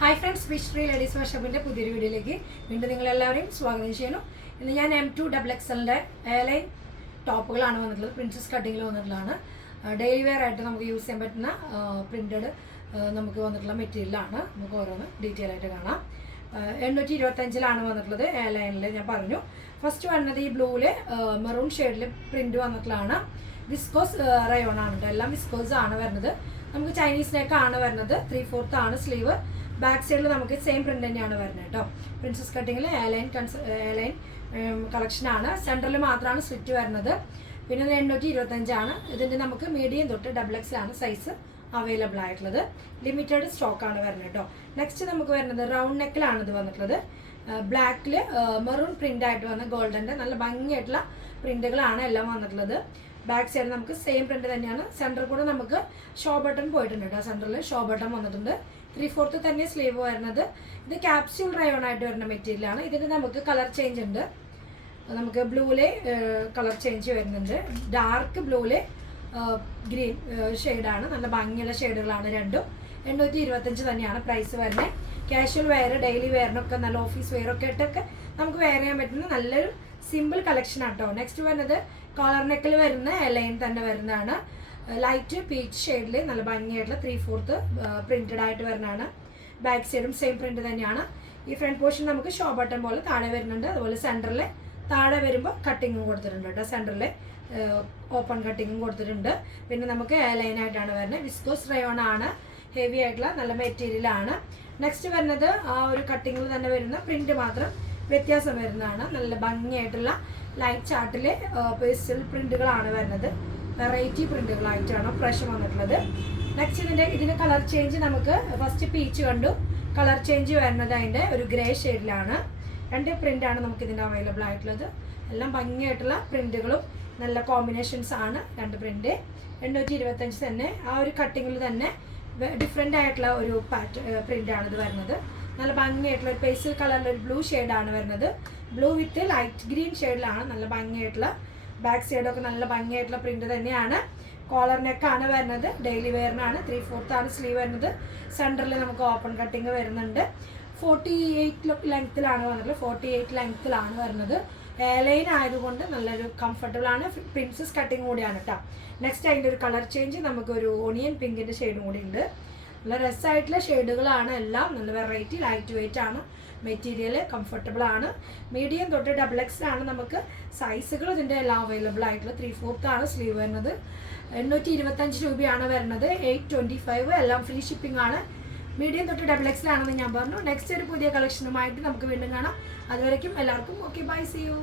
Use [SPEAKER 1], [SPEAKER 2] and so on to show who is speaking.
[SPEAKER 1] Hi friends വിഷ്ട്രി ladies വർഷപ്പിന്റെ പുതിയൊരു വീഡിയോയിലേക്ക് വീണ്ടും നിങ്ങളെല്ലാവരെയും സ്വാഗതം ചെയ്യുന്നു. ഇന്ന് ഞാൻ എം ടു ഡബിൾ എക്സലിന്റെ എയർലൈൻ ടോപ്പുകളാണ് വന്നിട്ടുള്ളത് പ്രിൻസസ് കട്ടിങ്ങിൽ വന്നിട്ടുള്ളതാണ്. ഡെയിലി വെയർ ആയിട്ട് നമുക്ക് യൂസ് ചെയ്യാൻ പറ്റുന്ന പ്രിന്റഡ് നമുക്ക് വന്നിട്ടുള്ള മെറ്റീരിയലാണ് നമുക്ക് ഓരോന്ന് ഡീറ്റെയിൽ ആയിട്ട് കാണാം. എണ്ണൂറ്റി ഇരുപത്തഞ്ചിലാണ് വന്നിട്ടുള്ളത് എയർലൈനിൽ ഞാൻ പറഞ്ഞു. ഫസ്റ്റ് വന്നത് ഈ ബ്ലൂവിൽ മെറൂൺ ഷെയ്ഡിൽ പ്രിന്റ് വന്നിട്ടുള്ളതാണ്. വിസ്കോസ് റയോൺ ആണ് എല്ലാം വിസ്കോസ് ആണ് വരുന്നത്. നമുക്ക് ചൈനീസ് നെക്ക് ആണ് വരുന്നത്. ത്രീ ഫോർത്ത് ആണ് സ്ലീവ്. ബാക്ക് സൈഡിൽ നമുക്ക് സെയിം പ്രിന്റ് തന്നെയാണ് വരുന്നത് കേട്ടോ. പ്രിൻസസ് കട്ടിങ്ങിൽ എയർലൈൻ കൺസ് എയർലൈൻ കളക്ഷൻ ആണ്. സെൻട്രൽ മാത്രമാണ് സ്ലിറ്റ് വരുന്നത്. പിന്നെ എണ്ണൂറ്റി ഇരുപത്തഞ്ചാണ് ഇതിന്റെ നമുക്ക് മീഡിയം തൊട്ട് ഡബിൾ എക്സ് ആണ് സൈസ് അവൈലബിൾ ആയിട്ടുള്ളത്. ലിമിറ്റഡ് സ്റ്റോക്ക് ആണ് വരുന്നത് കേട്ടോ. നെക്സ്റ്റ് നമുക്ക് വരുന്നത് റൗണ്ട് നെക്കിലാണ് ഇത് വന്നിട്ടുള്ളത്. ബ്ലാക്കിൽ മെറൂൺ പ്രിന്റ് ആയിട്ട് വന്ന ഗോൾഡന്റെ നല്ല ഭംഗിയായിട്ടുള്ള പ്രിന്റുകളാണ് എല്ലാം വന്നിട്ടുള്ളത്. ബാക്ക് സൈഡ് നമുക്ക് സെയിം പ്രിന്റ് തന്നെയാണ്. സെന്റർ കൂടെ നമുക്ക് ഷോ ബട്ടൺ പോയിട്ടുണ്ട് കേട്ടോ. സെന്ററിൽ ഷോ ബട്ടൺ വന്നിട്ടുണ്ട്. ത്രീ ഫോർത്ത് തന്നെ സ്ലീവ് വരുന്നത്. ഇത് ക്യാപ്സ്യൂൾ റയോൺ ആയിട്ട് വരുന്ന മെറ്റീരിയലാണ് ഇതിന് നമുക്ക് കളർ ചേഞ്ച് ഉണ്ട്. നമുക്ക് ബ്ലൂവിലെ കളർ ചേഞ്ച് വരുന്നുണ്ട്. ഡാർക്ക് ബ്ലൂവിലെ ഗ്രീൻ ഷെയ്ഡാണ് നല്ല ഭംഗിയുള്ള ഷെയ്ഡുകളാണ് രണ്ടും. എണ്ണൂറ്റി ഇരുപത്തഞ്ച് തന്നെയാണ് പ്രൈസ് വരുന്നത്. കാഷ്വൽ വെയർ ഡെയിലി വെയറിനൊക്കെ നല്ല ഓഫീസ് വെയറൊക്കെ ഇട്ടൊക്കെ നമുക്ക് വെയർ ചെയ്യാൻ പറ്റുന്ന നല്ലൊരു സിമ്പിൾ കളക്ഷൻ ആട്ടോ. നെക്സ്റ്റ് വരുന്നത് കോളർ നെക്കിൽ വരുന്ന ലൈൻ തന്നെ വരുന്നതാണ്. ലൈറ്റ് പീച്ച് ഷെയ്ഡിൽ നല്ല ഭംഗിയായിട്ടുള്ള ത്രീ ഫോർത്ത് പ്രിന്റഡ് ആയിട്ട് വരുന്നതാണ്. ബാക്ക് സൈഡും സെയിം പ്രിന്റ് തന്നെയാണ്. ഈ ഫ്രണ്ട് പോർഷൻ നമുക്ക് ഷോ ബട്ടൺ പോലെ താഴെ വരുന്നുണ്ട്. അതുപോലെ സെന്ററിൽ താഴെ വരുമ്പോൾ കട്ടിങ്ങും കൊടുത്തിട്ടുണ്ട് കേട്ടോ സെന്ററിൽ ഓപ്പൺ കട്ടിങ്ങും കൊടുത്തിട്ടുണ്ട്. പിന്നെ നമുക്ക് ലൈൻ ആയിട്ടാണ് വരുന്നത്. വിസ്കോസ് റയോൺ ആണ്. ഹെവി ആയിട്ടുള്ള നല്ല മെറ്റീരിയൽ ആണ്. നെക്സ്റ്റ് വരുന്നത് ആ ഒരു കട്ടിങ്ങിൽ തന്നെ വരുന്ന പ്രിന്റ് മാത്രം വ്യത്യാസം വരുന്നതാണ്. നല്ല ഭംഗിയായിട്ടുള്ള ലൈറ്റ് ചാർട്ടിലെ പേസ്റ്റൽ പ്രിന്റുകളാണ് വരുന്നത്. വെറൈറ്റി പ്രിന്റുകളായിട്ടാണ് ഫ്രഷ് വന്നിട്ടുള്ളത്. നെക്സ്റ്റ് ഇതിന്റെ ഇതിന് കളർ ചേഞ്ച് നമുക്ക് ഫസ്റ്റ് പീച്ച് കണ്ടു. കളർ ചേഞ്ച് വരുന്നത് അതിന്റെ ഒരു ഗ്രേ ഷെയ്ഡിലാണ് രണ്ട് പ്രിന്റ് ആണ് നമുക്ക് ഇതിന്റെ അവൈലബിൾ ആയിട്ടുള്ളത്. എല്ലാം ഭംഗിയായിട്ടുള്ള പ്രിന്റുകളും നല്ല കോമ്പിനേഷൻസ് ആണ് രണ്ട് പ്രിന്റ്. എണ്ണൂറ്റി ഇരുപത്തഞ്ച് തന്നെ ആ ഒരു കട്ടിങ്ങിൽ തന്നെ ഡിഫറെന്റ് ആയിട്ടുള്ള ഒരു പാറ്റ് പ്രിന്റാണ് ഇത് വരുന്നത്. നല്ല ഭംഗിയായിട്ടുള്ള ഒരു പേസ്റ്റൽ കളറിൽ ഒരു ബ്ലൂ ഷെയ്ഡാണ് വരുന്നത്. ബ്ലൂ വിത്ത് ലൈറ്റ് ഗ്രീൻ ഷെയ്ഡിലാണ് നല്ല ഭംഗിയായിട്ടുള്ള. ബാക്ക് സൈഡൊക്കെ നല്ല ഭംഗിയായിട്ടുള്ള പ്രിന്റ് തന്നെയാണ്. കോളർ നെക്കാണ് വരുന്നത്. ഡെയിലി വെയറിനാണ് ത്രീ ഫോർത്ത് ആണ് സ്ലീവ് വരുന്നത്. സെന്ററിൽ നമുക്ക് ഓപ്പൺ കട്ടിങ് വരുന്നുണ്ട്. ഫോർട്ടി എയ്റ്റ് ലെങ്ത്തിലാണ് വന്നിട്ടുള്ളത്. ഫോർട്ടി എയ്റ്റ് ലെങ്ത്തിലാണ് വരുന്നത്. എയർലൈൻ ആയതുകൊണ്ട് നല്ലൊരു കംഫർട്ടബിൾ ആണ്. പ്രിൻസസ് കട്ടിങ് കൂടിയാണ് കേട്ടോ നെക്സ്റ്റ് അതിന്റെ ഒരു കളർ ചേഞ്ച് നമുക്കൊരു ഓണിയൻ പിങ്കിന്റെ ഷെയ്ഡും കൂടി ഉണ്ട്. നല്ല രസമായിട്ടുള്ള ഷെയ്ഡുകളാണ് എല്ലാം. നല്ല വെറൈറ്റി ലൈറ്റ് വെയിറ്റ് ആണ്. മെറ്റീരിയൽ കംഫർട്ടബിൾ ആണ്. മീഡിയം തൊട്ട് ഡബിൾ എക്സ് ആണ് നമുക്ക് സൈസുകൾ ഇതിന്റെ എല്ലാം അവൈലബിൾ ആയിട്ടുള്ള ത്രീ ഫോർത്ത് ആണ് സ്ലീവ് വരുന്നത്. എണ്ണൂറ്റി ഇരുപത്തഞ്ച് രൂപയാണ് വരുന്നത്. എയ്റ്റ് ട്വന്റി ഫൈവ് എല്ലാം ഫ്രീ ഷിപ്പിംഗ് ആണ്. മീഡിയം തൊട്ട് ഡബിൾ എക്സ് ആണെന്ന് ഞാൻ പറഞ്ഞു. നെക്സ്റ്റ് ഒരു പുതിയ കളക്ഷനുമായിട്ട് നമുക്ക് വീണ്ടും കാണാം. അതുവരയ്ക്കും എല്ലാവർക്കും ഓക്കെ ബൈ സി യു